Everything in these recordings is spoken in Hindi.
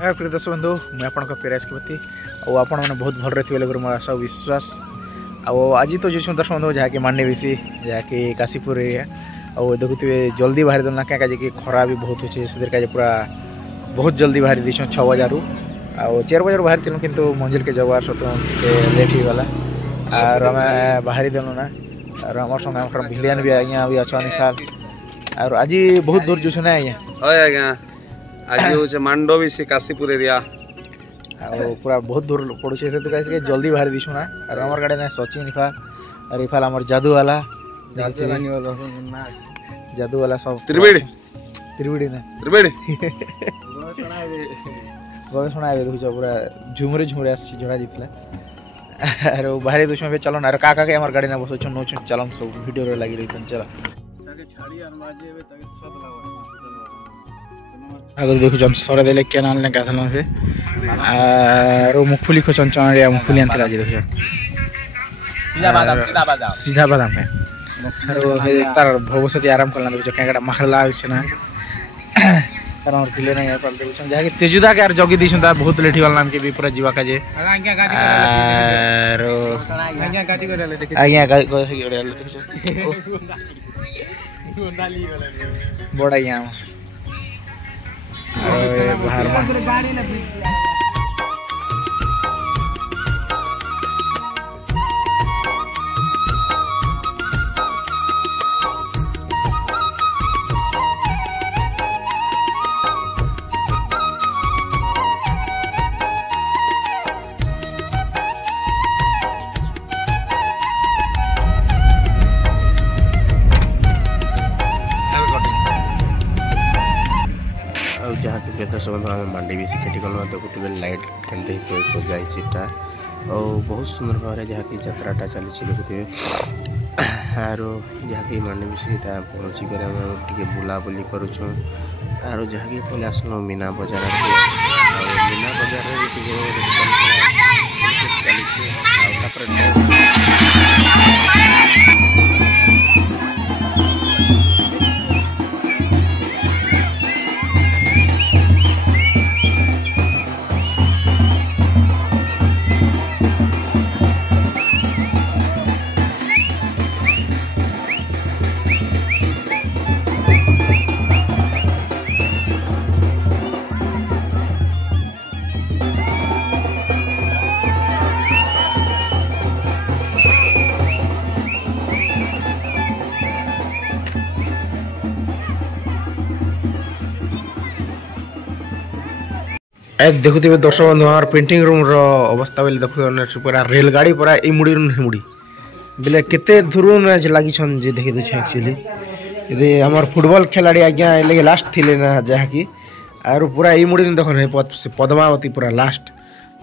प्रिय दर्शक बंधु मुझे आप पेराज कपति आपण मैंने बहुत भल थे मोर आशा विश्वास आज तो जो दर्शक बंधु जहाँकि मांडे बेसी जहाँकि काशीपुर एरिया और देखुए जल्दी बाहरी देना क्या कि खरा भी बहुत अच्छे से पूरा बहुत जल्दी बाहरी दी 6 बजारू आ 4 बजार बाहरी थी किंतु मंजिल के जवार सत लेट हो गला और आम बाहरी देलु ना और आम संगे भिलियन भी आज्ञा भी अच्छा निकाल और आज बहुत दूर जो ना आज्ञा आज हूँ मांडो भी से काशीपुर एरिया पूरा बहुत दूर पड़े से जल्दी बाहरी दीसु ना और हमार गाड़ी ना सचिन इफाल और इफाल हमार जादू वाला सब त्रिवेणी ना गवेषणा देखुच पूरा झुमरे झुमरे झड़ा जीतला और बाहरी दूसरे चलन और का के हमार गाड़ी ना बस नौ चलन सब वीडियो लगी रही चल आगे देखुन सरे देले केनाल ने गाथल से और मुखफुली को चंचणिया मुखफुली आनते आज देखुन सीधा बादाम है तार भविष्य आराम करना देखुन कैंगड़ा मखला ना कारण और किले नहीं पर देखुन जहा कि तेजुदा के जगी दिसन ता बहुत लेट वाला नाम के भी पूरा जीवा का जे और आज्ञा गाड़ी बड़ा यहाँ बाहर जहाँ कि दर्शक बंधु आम मांडे भी खेती कल देखुवे लाइट केमती सजाईटा और बहुत सुंदर भाव जहाँ कि यात्राटा चली देखुवे आर जहाँ कि मांडे भी पहुँची कर बुलाबुली करुँ आर जहाँ कि पहले आसन मीना बजार मीना बजार चली एक देखुवे दर्शक बंधु हमार पेंटिंग रूम रो अवस्था बोले देखो पूरा रेलगाड़ी पूरा ई मुड़ी मुड़ी बोले केते दूर लगी जे देखी दे एक्चुअली ये हमार फुटबॉल खिलाड़ी आज्ञा लगे लास्ट थिले ना जहाँ कि आर पूरा ई मुड़ी देख पद्मावती पूरा लास्ट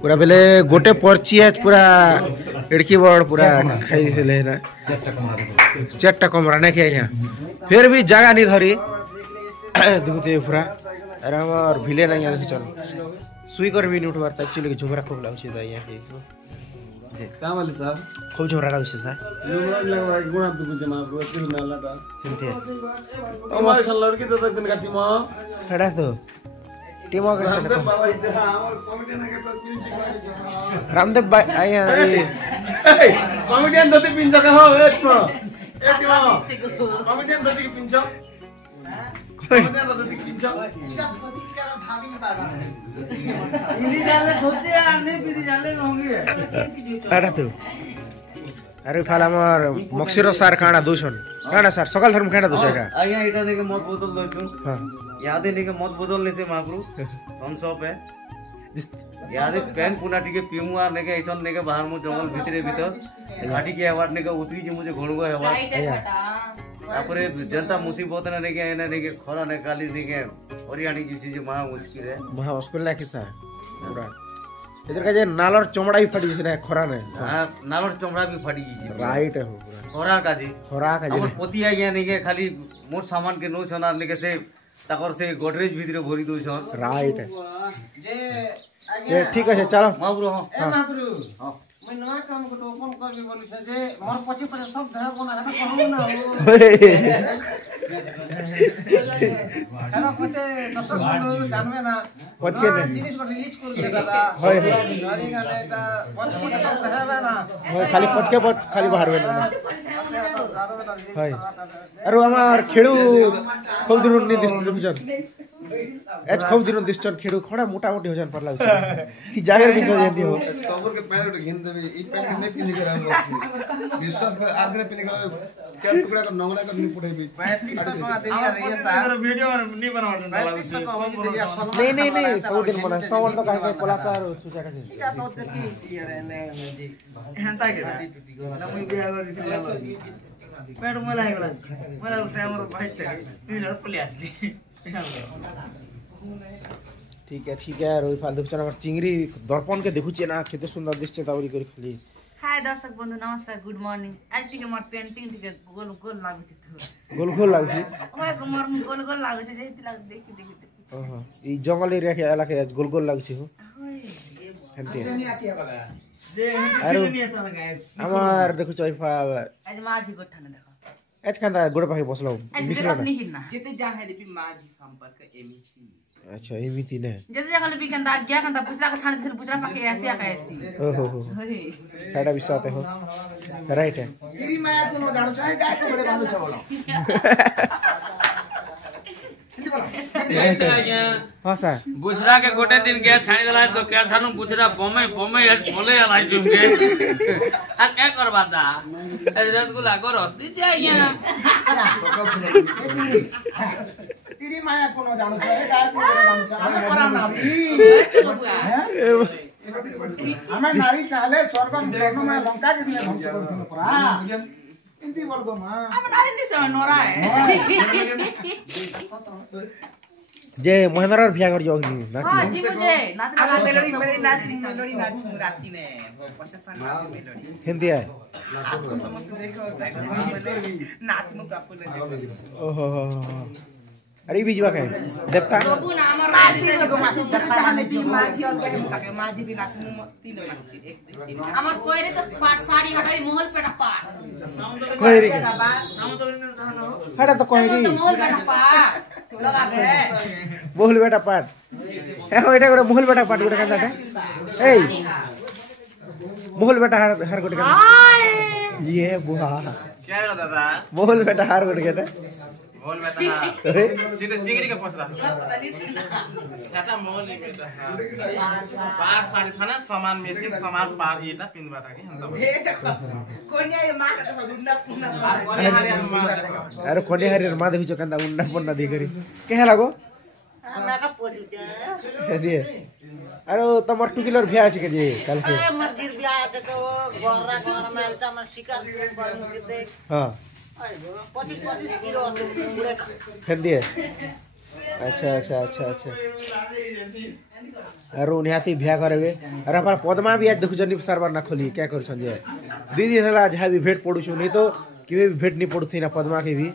पूरा बोले गोटे पर्ची है पूरा एड़की बड़ पूरा खाई ना 4टा कमरा नहीं आज्ञा फिर भी जगह नहीं धरी देखुते पूरा अरे हमार भिले नहीं देखी चल सुई कर भी नहीं उठवार एक्चुअली झुमरा खूब लागुଛି त यहाँ के कामले सर खूब झुमरा लागुଛି सर गुणा दुगु जना रोकिल नालाटा सेमते हमारे सन लड़की तो तक का टीम खड़ा तो टीम का रामदेव बाबा इच्छा हमर कॉमेडियन के पास पिंच रामदेव भाई आया कॉमेडियन धोती पिंच का हो एक कॉमेडियन धोती के पिंच कॉमेडियन धोती के पिंच अरे फाल हमार मक्सिरो सार काना दूषण काना सार सकाल धर्म काना दूषण का आज्ञा इटा ने के मत बोतल दइछु हां याद ने के मत बोतल ले से मागरू हम सब है याद पेन पुना टिके पीमुआ ने के इसन ने के बाहर मु जंगल भीतरे भीतर घाटी के अवार्ड ने के उतरी जे मुझे घणगो हेवा तापरे जनता मुसीबत ने के एने ने के खरा ने काली ने के हरियाणी जी चीज महा मुश्किल लाके सर पूरा इधर का जे नालर चमड़ा भी फटी छै खरा ने हां नालर चमड़ा भी फटी छै राइट है पूरा खरा का जी हमर पोती आ गया ने के खाली मोर सामान के नो छना ने के से ताकर से गोदरेज भीतर भरी दो छ राइट है जे ठीक है चलो महापुरु हां ए महापुरु हां मैं नया काम को ओपन करबी बोली छै जे मोर पछे पछे सब धर बना है कहू ना हो हेलो पछे दर्शक बंधु जानबे ना पछके ने जिनिस पर रिलीज कर दे दादा होय गाड़ी गाने ता पछे पछे सब धरबे ना होय खाली पछके खाली बाहर बेना होय अरे আমার খেড়ু খুব দিন নি দিছন एच खूब दिन दिसचन खेड़ू खड़ा मोटा मोटी हो जान पर लागछ कि जागर बिच जेंदी हो सबुर के पैर उठ घिन देबे ई पैंट ने पिन के रहबो विश्वास कर आग ने पिन के चार टुकड़ा का नंगला का नहीं पड़ेबी 3500 टका देलिया रे ता वीडियो नहीं बनावत 3500 टका हम देलिया नहीं सब दिन बना स्टोन तो काहे पलासार सुजा का या तो देखी सी रे ने जी हेंता के ना मुई बिया कर पैर मला लागला मला से हमर भाई टे पले आसली ठीक है रोई फाल देखछ हमर चिंगरी दर्पण के देखुचे ना केते सुंदर दिसছে तावरी करी खाली हाय दर्शक बंधु नमस्कार गुड मॉर्निंग आज टिके मोर पेंटिंग टिके गोल गोल लागछ गोल गोल लागछि ओए मोर गोल गोल लागछ जेति लाग देखि ओहो ई जंगल एरिया के इलाके गोल गोल लागछि हो हंते जे नहीं आता लगा আমার দেখুছ ওই ফাল आज माझी गोठाने देखो एच कांदा गोड़ पाखे बसलो मिसला ना निहिना जेते जा है भी माझी संपर्क एमिसी अच्छा एमिति ने जते जगल भी कंदा गया कंदा पुछला का छान दिल पुछला पाके ऐसे का ऐसी ओहो हो होय फायदा विश्वास हो राइट है तिरी माया कोनो जानो चाहे गाय को बड़े बांधो छ बोलो हां सर बुसरा के गोटे दिन गया छाणी दला तो क्या थानु बुसरा बमे बोले आलाई तुम के आ क्या करबा दा रत गुला करो दीजिए यहाँ तिरी माया कोनो जानो चाहे गाय को बड़े बांधो छ हमें परा ना हमें नारी चाहले स्वर्ग में लंका के दिए ध्वंस करथन परा इंती बोलगो मां अब नारी नहीं से नोरा है जे महिंद्रार बिया कर जोग नी नाची हां जी मुझे नाच मेलोडी नाची राती में प्रशासन नाची मेलोडी हिंदी है आपको समस्त देखो नाच में आपको ले ओहो अरे बीजवा का देखता सबु ना हमर माझी को मासी जत्ता हमें भी माझी और के ताके माझी भी नाच में तीन नाच एक हमर कोइरे तो पाट साड़ी हटाई मोहल पेटा पाट कोई रे हटा तो कोई रे तो मोहल पेटा पाट लगा के मोहल बेटा पाट ए हो एटा गोटे मोहल बेटा पाट गोटे कांदा ए मोहल बेटा हर गोटे कांदा ये बुआ क्या रे दादा मोहल बेटा हर गोटे कांदा बोल बेटा सीधे चिंगरी का पसरा काटा मोल नहीं बेटा पार साड़ी खाना सामान मैचिंग सामान पार ये ना पिन बाटा के हम तो कोन्या ये मां का बुन्ना पुन्ना अरे कोने हरे मा देखियो कांदा उन्ना पन्ना दे करी केहे लागो मैं का पोजु दिए अरे तमर 2 किलो भ्या अछि के जे कल के ए मस्जिद बियाह ते तो गोरा गोरा में अलचा में शिकार करू के देख हां 25 किलो उड़े फेंक दिए अच्छा अरे उन्हाती भ्या करबे अरे हमार पद्मा भी आज देखु जनी सर्वर ना खोली क्या कर छन जे दीदी हला आज भी भेट पडु छु नहीं तो केबे भी भेट नहीं पडु थी ना पद्मा के भी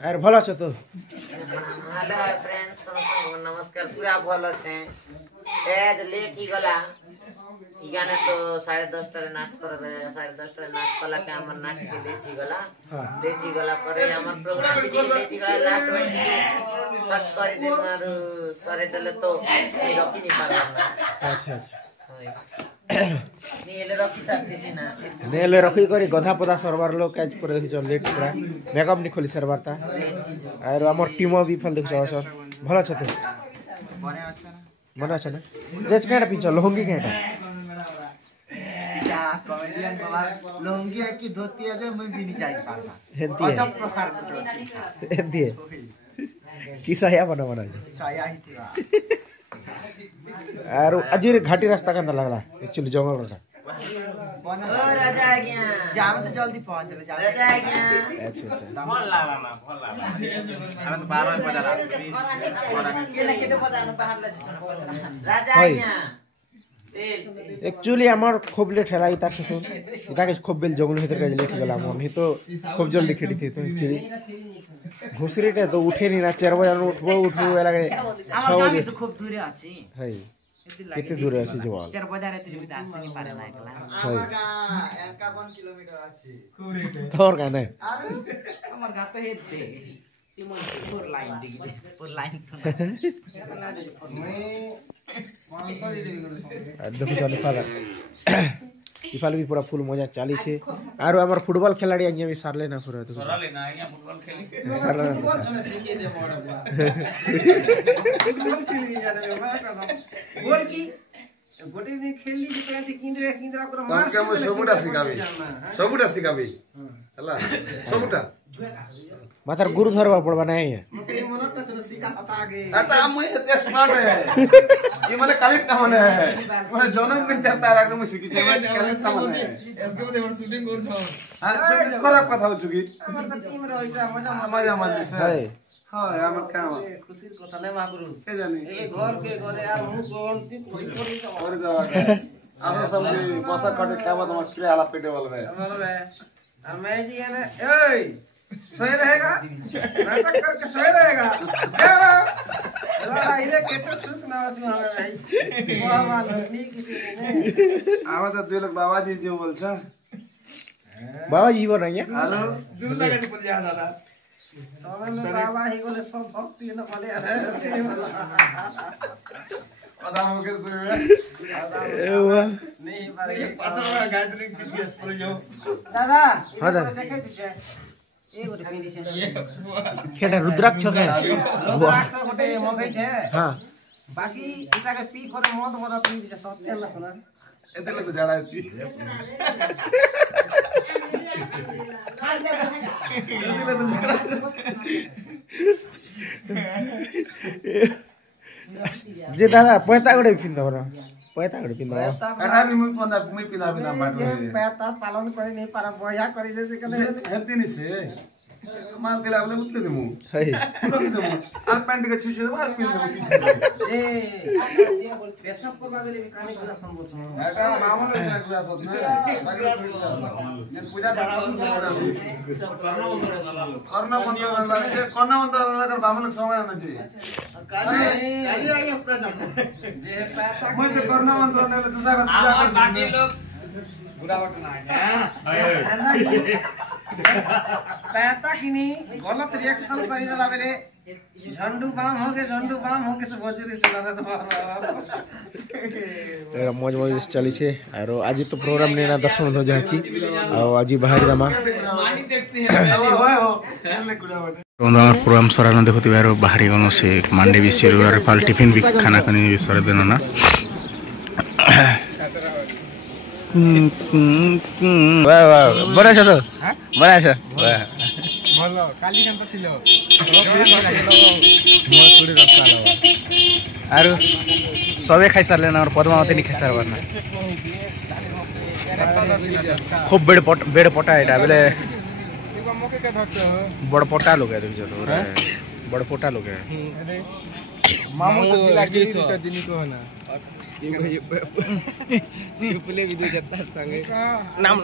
अरे भलो छ तो हेलो फ्रेंड्स नमस्कार पूरा भलो छे एज लेट ही गला इगाने तो 10:30 तरे नाट कर 10:30 तरे नाट कला के हमर नाट के देखी गला देखी गला करे हमर प्रोग्राम भी देखी गला लास्ट में शॉट कर दे मार सरे देले तो रखी नहीं पारला अच्छा नीले रखी सकती सी ना नेले रखी करी गधा पदा सर्वर लोग कैच पर देखि चल लेट पूरा मेकअप नहीं खोली सर्वर ता और हमर टीम भी फल देखि सर भलो छ तो मना छ ना जेच केटा पिछ लहंगी केटा क्या कॉमेडियन बाबा लुंगी है कि धोती है जो मैं भी नहीं जान पाता हेंती है अजब प्रकार का हेंती है किसा या बना साया ही पूरा और अजीर घाटी रास्ता का अंदर लगला एक्चुअली जंगल रास्ता ओ राजा आ गया जावे तो जल्दी पहुंच रे राजा आ गया अच्छा फोन लागला ना हमें तो 12 बजे रास्ते चले के तो पता न बाहर ले छ राजा आ गया एक्चुअली আমার খুব লেট হেলাই তার শেষ এটাকে খুব বেল জঙ্গল ভিতরে কাজে লেট গেল আমার নি তো খুব জলদি খেটি থি তো एक्चुअली ঘুসরিটা তো উঠেনি না 4 বজে উঠবো এলাকে 6 বজে তো খুব দূরে আছি হাই केते दूर আছে জল 4 বাজার এতে যদি আসতে পারে না একলা আমার গা 51 কিলোমিটার আছে তোর কানে আমার গা তো হেতে তিমন পুর লাইন দিকে পুর লাইন मैं 500 दे देबी देखो चल इफाल भी पूरा फुल मजा चाली छे आरो हमर फुटबॉल खिलाड़ी आगे भी सारले ना पूरा तो सराले ना यहाँ फुटबॉल खेली सारले ना चले सीखे दे मोड़ फुटबॉल खेली जाने में मैं कहता बोल की गोटे दिन खेलली जे पेंती किंद्रा कर मार के हम सबुटा सिखाबी हला सबुटा मातर गुरु धरवा पड़बा नहीं है मके मनट ना चलो सीखा पता आगे आता हम इतने स्मार्ट है ये माने कालिट ना होने है माने जन्म में देता है एकदम सीखी जाए कालिट ना होने है एसके दे शूटिंग कर छ हां खराब कथा हो चुकी हमर त टीम रहिता मजा मजा से है हां हमर काम खुशी कथा नै मागुरु के जानी ए घर के घरे यार मु कोंती कोई और दवा आसो सब बसा काटे खावा तो मत हाला पेटे वाला है और मैं जी है ना ओए सोए रहेगा नाटक करके सोए रहेगा चलो इले केते सुत ना छु हमें भाई वाह वाह लड़नी की ने आवा तो दुई लोग बाबा जी जो बोल छ बाबा जी बोल रहे हैं हेलो जुंदा के पर जा दादा तमें बाबा ही गोले सब भक्ति न बोले पता हो के सुन नहीं बारे पता गायत्री पीएस पर जाओ दादा हां दादा देखे दिसे ए गोटे पी दिसे केटा रुद्राक्ष के रुद्राक्ष गोटे मंगै छे हां बाकी इटा के पी करे मत बड़ा पी दिसे सत्य ना सुना एते लोग जाड़ा सी जे दादा पैता गडे पिंदा बरा पैता गडे पिंदा एटा नि मुई पंदा मुई पिना बिना बाटो पैता पालन करे नहीं पारा बया करे जैसे कने हेती नि से मां पिला बोले उतले दे मु है उतले दे मु और पैंट के छुचे मार पिन दे पीछे ए ये बोल पेशाब करबा बेले भी काने बिना संभव छ एटा मामूल से क्लास होत ना ये पूजा करना मंत्र बामन समय आना चाहिए काली आगे अपना जाना जे पैता मुझे करना मंत्र ने दूसरा कर पूजा और बाकी लोग बुरा बटन आ गया पैता किनी गलत रिएक्शन करी देला बेले झंडू बाम हो के से बजरी से लगा दो मौज मौज चली छे आरो आज तो प्रोग्राम नेना दर्शन हो जा की आ आज बाहर रमा मानी देखते हैं हमार प्रोग्राम सराना देखते यार बाहरी गनो से मांडे भी सिर और फाल टिफिन भी खाना खाने भी सर देना ना वाह वाह बड़ा छ तो बड़ा छ वाह भलो काली घंटा थिलो मोर थोड़ी रखा लो आरो सबे खाइ सारले ना और पद्मावती नि खाइ सार बरना खूब बेड़ पटा एटा बेले मौके का धरते हो बड़ पटा लोग है देखो बड़ पटा लोग है मामू तो लागी तो दिनी को ना ये प्ले वीडियो करता संगे नाम